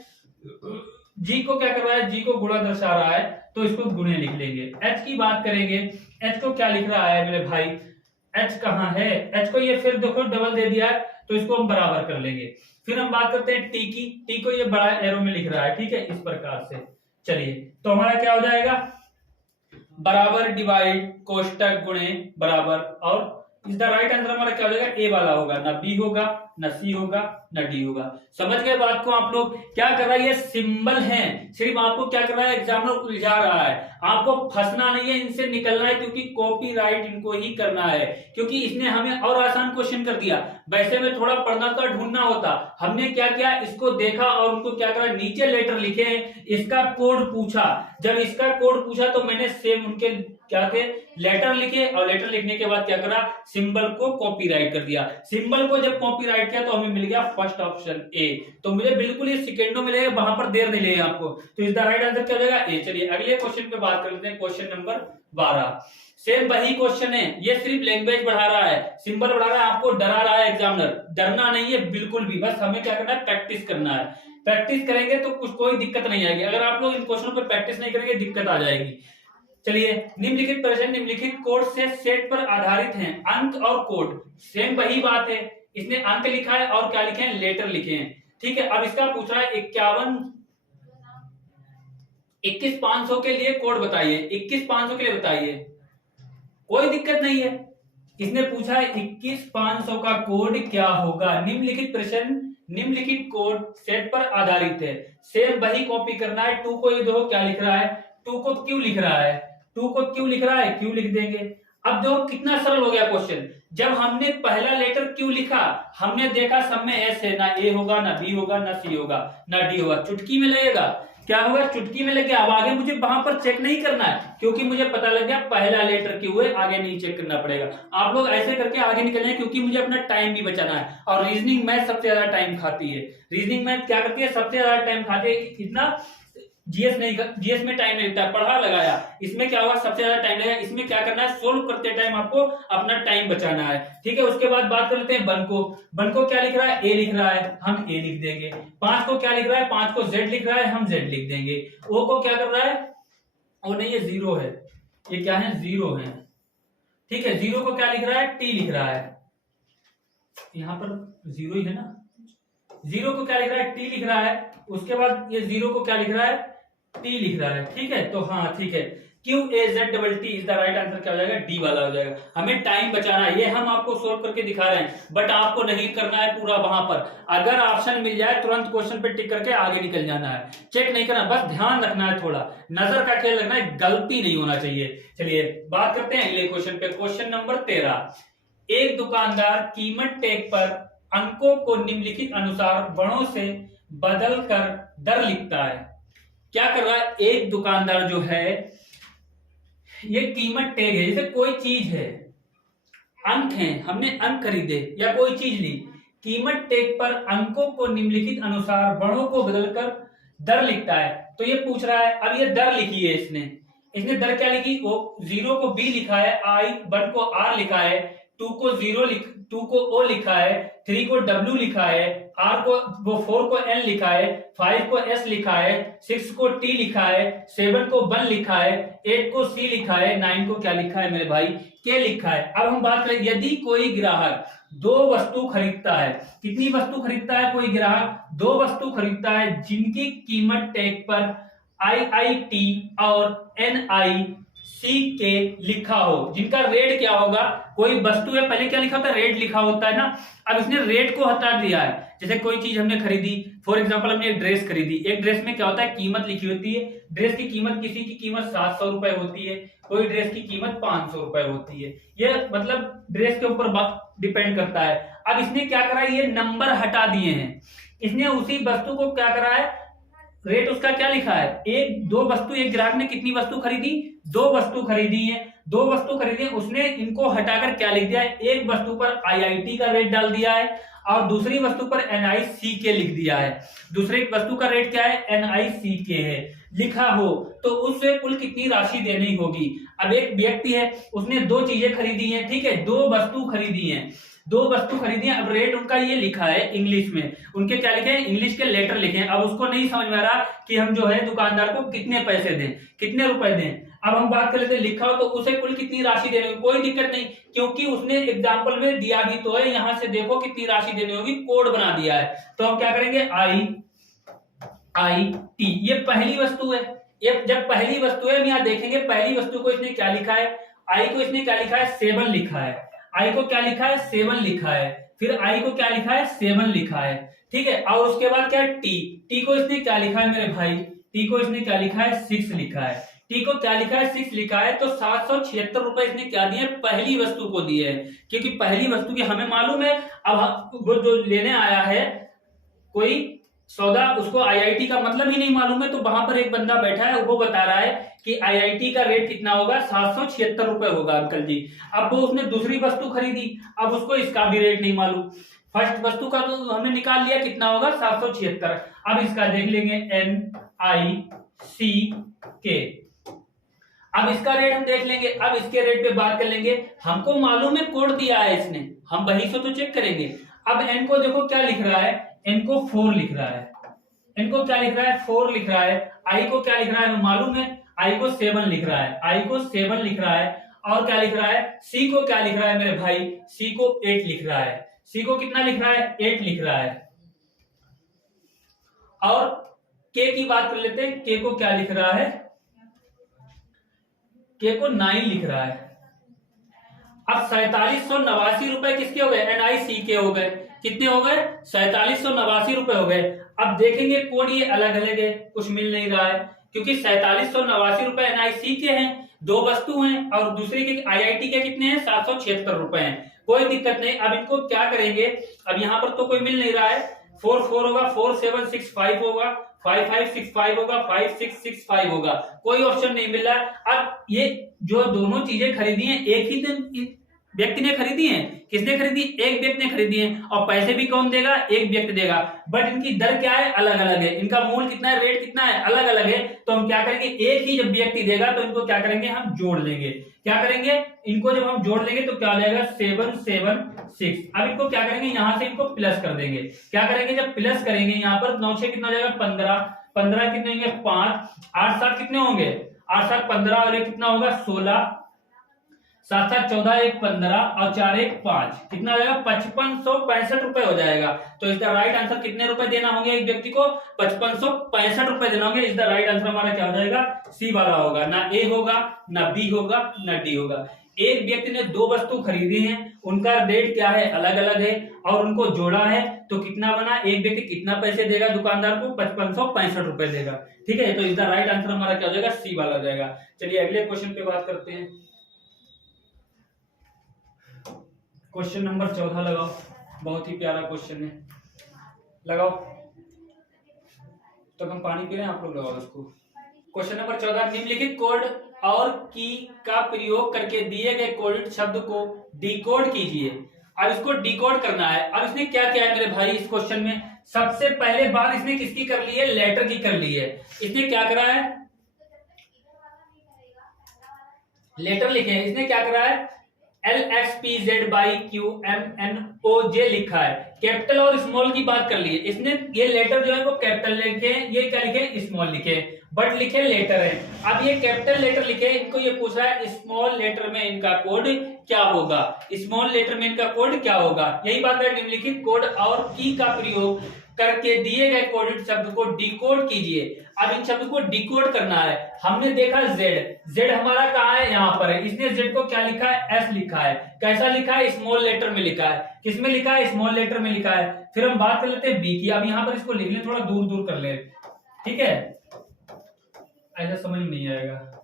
जी को क्या कर रहा है, जी को गुणा दर्शा रहा है तो इसको गुणे लिख लेंगे। एच की बात करेंगे, एच को क्या लिख रहा है मेरे भाई, एच कहां है, एच को ये फिर देखो डबल दे दिया है तो इसको हम बराबर कर लेंगे। फिर हम बात करते हैं टी की। टी को ये बड़ा एरो में लिख रहा है, ठीक है, इस प्रकार से। चलिए तो हमारा क्या हो जाएगा, बराबर डिवाइड कोष्टक गुणे बराबर, और इस द राइट आंसर हमारा क्या हो जाएगा, ए वाला होगा, ना बी होगा, ना सी होगा, ना डी होगा। समझ गए बात को आप लोग। क्या कर रहा है, ये सिंबल है, सिर्फ आपको क्या कर रहा है, एग्जामिनर उलझा रहा है, आपको फंसना नहीं है, इनसे निकलना है, क्योंकि कॉपीराइट इनको ही करना है, क्योंकि इसने हमें और आसान क्वेश्चन कर दिया। वैसे में थोड़ा पढ़ना होता, ढूंढना होता, हमने क्या किया, इसको देखा और उनको क्या करा, नीचे लेटर लिखे, इसका कोड पूछा। जब इसका कोड पूछा तो मैंने सेम उनके क्या थे, लेटर लिखे, और लेटर लिखने के बाद क्या करा, सिंबल को कॉपीराइट कर दिया। सिंबल को जब कॉपीराइट किया तो हमें मिल गया फर्स्ट ऑप्शन ए। तो मुझे बिल्कुल ये सेकेंडों में लगेगा, वहां पर देर नहीं लगेगा आपको। तो इस द राइट आंसर क्या हो जाएगा, ए। चलिए अगले क्वेश्चन पे बात कर लेते हैं, क्वेश्चन नंबर 12। सेम वही क्वेश्चन है, ये सिर्फ लैंग्वेज बढ़ा रहा है, सिंबल बढ़ा रहा है, आपको डरा रहा है एग्जामिनर। डरना नहीं है बिल्कुल भी, बस हमें क्या करना है, प्रैक्टिस करना है। प्रैक्टिस करेंगे तो कुछ कोई दिक्कत नहीं आएगी। अगर आप लोग इन क्वेश्चनों पर प्रैक्टिस नहीं करेंगे, दिक्कत आ जाएगी। चलिए, निम्नलिखित प्रश्न निम्नलिखित कोड से सेट पर आधारित हैं। अंक और कोड सेम वही बात है, इसने अंक लिखा है और क्या लिखे हैं, लेटर लिखे हैं, ठीक है। अब इसका पूछ रहा है 21,500 के लिए कोड बताइए, 21,500 के लिए बताइए, कोई दिक्कत नहीं है। इसने पूछा है 21,500 का कोड क्या होगा। निम्नलिखित प्रश्न निम्नलिखित कोड सेट पर आधारित है, सेम वही कॉपी करना है। 2 को ये देखो क्या लिख रहा है, 2 को क्यों लिख रहा है, 2 को क्यों लिख रहा है, क्यों लिख देंगे। अब देखो कितना सरल हो गया क्वेश्चन। जब हमने पहला लेटर क्यों लिखा, हमने देखा सब में एस है, ना ए होगा, ना बी होगा, ना सी होगा, ना डी होगा, चुटकी में लगेगा, क्या होगा, चुटकी में लग गया। अब आगे मुझे वहां पर चेक नहीं करना है, क्योंकि मुझे पता लग गया पहला लेटर क्यों है, आगे नहीं चेक करना पड़ेगा। आप लोग ऐसे करके आगे निकल जाए, क्योंकि मुझे अपना टाइम भी बचाना है। और रीजनिंग मैथ सबसे ज्यादा टाइम खाती है, रीजनिंग मैथ क्या करती है, सबसे ज्यादा टाइम खाती है। इतना जीएस नहीं, जीएस में टाइम नहीं लगता है, पढ़ा लगाया। इसमें क्या होगा, सबसे ज्यादा टाइम लगेगा। इसमें क्या करना है, सोल्व करते टाइम आपको अपना टाइम बचाना है, ठीक है। उसके बाद बात कर लेते हैं वन को। वन को क्या लिख रहा है, ए लिख रहा है, हम ए लिख देंगे। 5 को क्या लिख रहा है, 5 को जेड लिख रहा है, हम जेड लिख देंगे। ओ को क्या कर रहा है, ओ नहीं ये जीरो है, ये क्या है, जीरो है, ठीक है। जीरो को क्या लिख रहा है, टी लिख रहा है, यहां पर जीरो ही है ना। जीरो को क्या लिख रहा है, टी लिख रहा है। उसके बाद ये जीरो को क्या लिख रहा है, टी लिख रहा है, ठीक है। तो हाँ ठीक है, Q A Z double T is the right answer, क्या हो जाएगा, डी वाला हो जाएगा। हमें टाइम बचाना है, ये हम आपको सोल्व करके दिखा रहे हैं, बट आपको नहीं करना है पूरा वहां पर। अगर ऑप्शन मिल जाए तुरंत क्वेश्चन पे टिक करके आगे निकल जाना है, चेक नहीं करना, बस ध्यान रखना है, थोड़ा नजर का खेल रखना है, गलती नहीं होना चाहिए। चलिए बात करते हैं अगले क्वेश्चन पे। क्वेश्चन नंबर 13, एक दुकानदार कीमत टैग पर अंकों को निम्नलिखित अनुसार बड़ों से बदलकर दर लिखता है। क्या कर रहा है, एक दुकानदार जो है, ये कीमत टैग है, जैसे कोई चीज है, अंक हैं, हमने अंक खरीदे या कोई चीज ली, कीमत टैग पर अंकों को निम्नलिखित अनुसार बड़ों को बदलकर दर लिखता है। तो ये पूछ रहा है, अब ये दर लिखी है इसने, इसने दर क्या लिखी, वो जीरो को बी लिखा है, आई, वन को आर लिखा है, टू को ओ लिखा है, 3 को डब्ल्यू लिखा है, आर को वो 4 को एन लिखा है, 5 को एस लिखा है, 6 को टी लिखा है, 7 को वन लिखा है, 8 को सी लिखा है, 9 को क्या लिखा है मेरे भाई, के लिखा है। अब हम बात करें, यदि कोई ग्राहक दो वस्तु खरीदता है, कितनी वस्तु खरीदता है, कोई ग्राहक दो वस्तु खरीदता है जिनकी कीमत टैग पर IIT और NIC के लिखा हो, जिनका रेट क्या होगा, कोई वस्तु है, पहले क्या लिखा होता है, रेट लिखा होता है ना। अब इसने रेट को हटा दिया है, जैसे कोई चीज हमने खरीदी, फॉर एग्जांपल हमने एक ड्रेस खरीदी, एक ड्रेस में क्या होता है, कीमत लिखी होती है। ड्रेस की कीमत, किसी की कीमत 700 रुपए होती है, कोई ड्रेस की कीमत 500 रुपए होती है, ये मतलब ड्रेस के ऊपर डिपेंड करता है। अब इसने क्या करा है, ये नंबर हटा दिए हैं, इसने उसी वस्तु को क्या करा है, रेट उसका क्या लिखा है, एक दो वस्तु, एक ग्राहक ने कितनी वस्तु खरीदी, दो वस्तु खरीदी है, दो वस्तु खरीदी है, उसने इनको हटाकर क्या लिख दिया है, एक वस्तु पर IIT का रेट डाल दिया है और दूसरी वस्तु पर NIC के लिख दिया है। दूसरे वस्तु का रेट क्या है, NIC के है लिखा हो, तो उससे कुल कितनी राशि देनी होगी। अब एक व्यक्ति है, उसने दो चीजें खरीदी हैं, ठीक है, दो वस्तु खरीदी हैं, दो वस्तु खरीदी है। अब रेट उनका ये लिखा है इंग्लिश में, उनके क्या लिखे हैं, इंग्लिश के लेटर लिखे हैं। अब उसको नहीं समझ में आ रहा कि हम जो है दुकानदार को कितने पैसे दें, कितने रुपए दें। अब हम बात कर लेते हैं, लिखा हो तो उसे कुल कितनी राशि देनी होगी, कोई दिक्कत नहीं, क्योंकि उसने एग्जाम्पल में दिया भी तो है, यहां से देखो कितनी राशि देनी होगी, कोड बना दिया है। तो हम क्या करेंगे, IIT, ये पहली वस्तु है, ये जब पहली वस्तु है हम यहाँ देखेंगे पहली वस्तु को इसने क्या लिखा है, आई को इसने क्या लिखा है, 7 लिखा है, आई को क्या लिखा है, 7 लिखा है, फिर आई को क्या लिखा है, 7 लिखा है, ठीक है। और उसके बाद क्या है, टी को इसने क्या लिखा है मेरे भाई, टी को इसने क्या लिखा है, 6 लिखा है, टी को क्या लिखा है, 6 लिखा है। तो 776 रुपए इसने क्या दिए, पहली वस्तु को दिए हैं, क्योंकि पहली वस्तु की हमें मालूम है। अब वो जो लेने आया है कोई सौदा, उसको IIT का मतलब ही नहीं मालूम है, तो वहां पर एक बंदा बैठा है, वो बता रहा है कि IIT का रेट कितना होगा, 776 रुपए होगा अंकल जी। अब वो उसने दूसरी वस्तु खरीदी, अब उसको इसका भी रेट नहीं मालूम, फर्स्ट वस्तु का तो हमने निकाल लिया कितना होगा, 776। अब इसका देख लेंगे NIC के, अब इसका रेट हम देख लेंगे, अब इसके रेट पे बात कर लेंगे। हमको मालूम है कोड दिया है इसने, हम वही से तो चेक करेंगे। अब एन को देखो क्या लिख रहा है, एन को 4 लिख रहा है, एन को क्या लिख रहा है, 4 लिख रहा है। आई को क्या लिख रहा है मालूम है, आई को 7 लिख रहा है, आई को 7 लिख रहा है। और क्या लिख रहा है, सी को क्या लिख रहा है मेरे भाई, सी को 8 लिख रहा है, सी को कितना लिख रहा है, 8 लिख रहा है। और के की बात कर लेते हैं, के को क्या लिख रहा है, के को 9 लिख रहा है। अब 4789 रुपए किसके हो गए, NIC के हो गए, कितने हो गए, 4789 रुपए हो गए। अब देखेंगे कोड ये अलग अलग है, कुछ मिल नहीं रहा है, क्योंकि 4789 रुपए NIC के हैं, दो वस्तु हैं, और दूसरे के IIT के कितने हैं, 776 रुपए हैं। कोई दिक्कत नहीं, अब इनको क्या करेंगे, अब यहां पर तो कोई मिल नहीं रहा है, 4 4 होगा, 4765 होगा, 5565 होगा, 5665 होगा, कोई ऑप्शन नहीं मिल रहा है। अब ये जो दोनों चीजें खरीदी हैं, एक ही दिन व्यक्ति ने खरीदी हैं किसने खरीदी? एक व्यक्ति ने खरीदी है, और पैसे भी कौन देगा? एक व्यक्ति देगा। बट इनकी दर क्या है? अलग अलग है। इनका मूल्य कितना है, रेट कितना है, अलग अलग है। तो हम क्या करेंगे, एक ही जब व्यक्ति देगा तो इनको क्या करेंगे, हम जोड़ लेंगे। क्या करेंगे, इनको जब हम जोड़ लेंगे तो क्या हो जाएगा, 776। अब इनको क्या करेंगे, यहां से इनको प्लस कर देंगे। क्या करेंगे, जब प्लस करेंगे यहां पर 9 6 कितना हो जाएगा, 15, 15 कितने होंगे, 5, 8 7 कितने होंगे, 8 7 15, और ये कितना होगा 16, 7 7 14, 1 15, और 4 1 5, कितना हो जाएगा 5565 रुपए हो जाएगा। तो इसका राइट आंसर कितने रुपए देना होंगे एक व्यक्ति को, 5565 रुपए देना होंगे। इसका राइट आंसर हमारा क्या हो जाएगा, सी वाला होगा। ना ए होगा, ना बी होगा, ना डी होगा। एक व्यक्ति ने दो वस्तु खरीदी है, उनका रेट क्या है, अलग अलग है, और उनको जोड़ा है तो कितना बना, एक व्यक्ति कितना पैसे देगा दुकानदार को, 5565 रुपए देगा। ठीक है, तो इसका राइट आंसर हमारा क्या हो जाएगा, सी वाला हो जाएगा। चलिए अगले क्वेश्चन पे बात करते हैं। क्वेश्चन नंबर 14 लगाओ, बहुत ही प्यारा क्वेश्चन है, लगाओ। तो हम पानी पी रहे हैं, आप लोग लगाओ इसको। क्वेश्चन नंबर 14, निम्नलिखित कोड और की का प्रयोग करके दिए गए कोडेड शब्द को डिकोड कीजिए। अब इसको डिकोड करना है। अब इसने क्या किया है मेरे भाई इस क्वेश्चन में, सबसे पहले बात इसने किसकी कर ली है, लेटर की कर ली है। इसने क्या करा है, लेटर लिखे हैं। इसने क्या करा है, LXPZYQMNOJ लिखा है, कैपिटल और स्मॉल की बात कर ली है इसने। ये लेटर जो है वो कैपिटल लिखे, ये क्या लिखे, स्मॉल लिखे, बट लिखे लेटर है। अब ये कैपिटल लेटर लिखे, इनको ये पूछ रहा है स्मॉल लेटर में इनका कोड क्या होगा, स्मॉल लेटर में इनका कोड क्या होगा। यही बात है, निम्नलिखित कोड और की का प्रयोग करके दिए गए कोडेड शब्द को डिकोड कीजिए। अब इन शब्द को डिकोड करना है। हमने देखा जेड हमारा कहां है, यहां पर है। इसने जेड को क्या लिखा है, एस लिखा है। कैसा लिखा है, स्मॉल लेटर में लिखा है। किसमें लिखा है, स्मॉल लेटर में लिखा है। फिर हम बात कर लेते हैं बी की। अब यहां पर इसको लिख लें, थोड़ा दूर दूर कर ले, ठीक है, ऐसा समझ नहीं आएगा।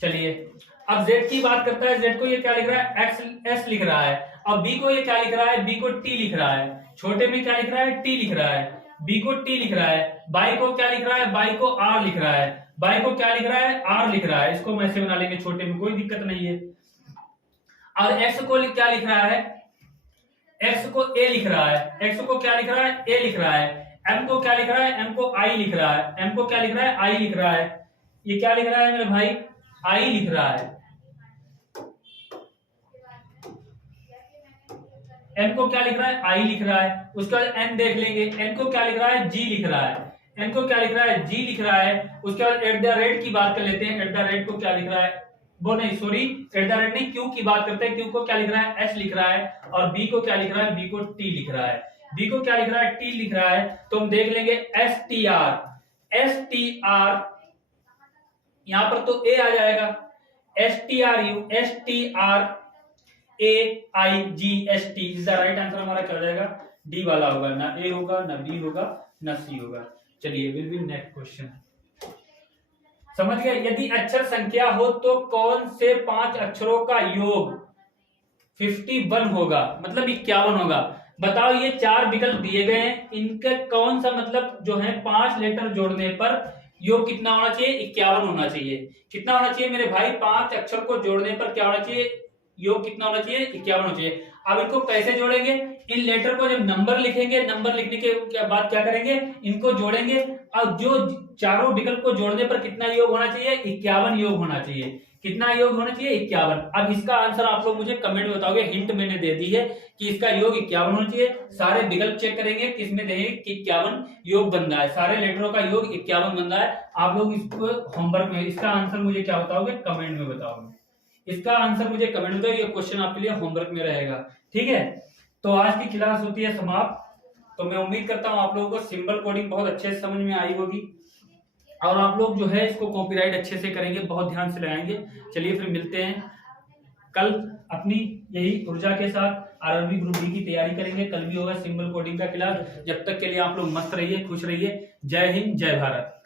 चलिए अब जेड की बात करता है। जेड को ये क्या लिख रहा है, एस लिख रहा है। अब बी को ये क्या लिख रहा है, बी को टी लिख रहा है। छोटे में क्या लिख रहा है, टी लिख रहा है। बी को टी लिख रहा है। बाई को क्या लिख रहा है, बाई को आर लिख रहा है। बाई को क्या लिख रहा है, आर लिख रहा है। इसको हम ऐसे बना लेंगे, छोटे में कोई दिक्कत नहीं है। और एक्स को क्या लिख रहा है, एक्स को ए लिख रहा है। एक्स को क्या लिख रहा है, ए लिख रहा है। एम को क्या लिख रहा है, एम को आई लिख रहा है। एम को क्या लिख रहा है, आई लिख रहा है। ये क्या लिख रहा है मेरे भाई, आई लिख रहा है। एन को क्या लिख रहा है, आई लिख रहा है। उसके बाद एन देख लेंगे, एन को क्या लिख रहा है, जी लिख रहा है। एन को क्या लिख रहा है, जी लिख रहा है। उसके बाद एट द रेट की बात कर लेते हैं। एट द रेट को क्या लिख रहा है, वो नहीं, सॉरी, एट द रेट नहीं, क्यू की बात करते हैं। क्यू को क्या लिख रहा है, एस लिख रहा है। और बी को क्या लिख रहा है, बी को टी लिख रहा है। बी को क्या लिख रहा है, टी लिख रहा है। तो हम देख लेंगे एस टी आर, यहां पर तो ए आ जाएगा। STRUSTRAIGST is the right answer. हमारा क्या हो जाएगा, डी वाला होगा। ना ए होगा, ना बी होगा, ना सी होगा। चलिए विल बी नेक्स्ट क्वेश्चन। समझ गए। यदि अक्षर संख्या हो तो कौन से 5 अक्षरों का योग 51 होगा, मतलब 51 होगा। बताओ, ये 4 विकल्प दिए गए हैं, इनका कौन सा मतलब जो है 5 लेटर जोड़ने पर योग कितना होना चाहिए, 51 होना चाहिए। कितना होना चाहिए मेरे भाई, 5 अक्षर को जोड़ने पर क्या होना चाहिए, योग कितना होना चाहिए, 51 होना चाहिए। अब इनको कैसे जोड़ेंगे, इन लेटर को जब नंबर लिखेंगे, नंबर लिखने के बाद क्या करेंगे, इनको जोड़ेंगे। और जो चारों विकल्प को जोड़ने पर कितना योग होना चाहिए, 51 योग होना चाहिए। कितना योग होना चाहिए, 51। अब इसका आंसर आप लोग मुझे कमेंट में बताओगे। हिंट मैंने दे दी है कि इसका योग 51 होना चाहिए। सारे विकल्प चेक करेंगे, किसमें देंगे कि 51 योग बन रहा है, सारे लेटरों का योग 51 बन रहा है। आप लोग इसको होमवर्क में इसका आंसर मुझे क्या बताओगे, कमेंट में बताओगे। इसका आंसर मुझे कमेंट में बताओ, ये क्वेश्चन आपके लिए होमवर्क में रहेगा, ठीक है। तो आज की क्लास होती है समाप्त। तो मैं उम्मीद करता हूं आप लोगों को सिंबल कोडिंग बहुत अच्छे से समझ में आई होगी, और आप लोग जो है इसको कॉपीराइट अच्छे से करेंगे, बहुत ध्यान से लगाएंगे। चलिए फिर मिलते हैं कल अपनी यही ऊर्जा के साथ। आरआरबी ग्रुप डी की तैयारी करेंगे। कल भी होगा सिंबल कोडिंग का क्लास। जब तक के लिए आप लोग मस्त रहिए, खुश रहिए। जय हिंद, जय भारत।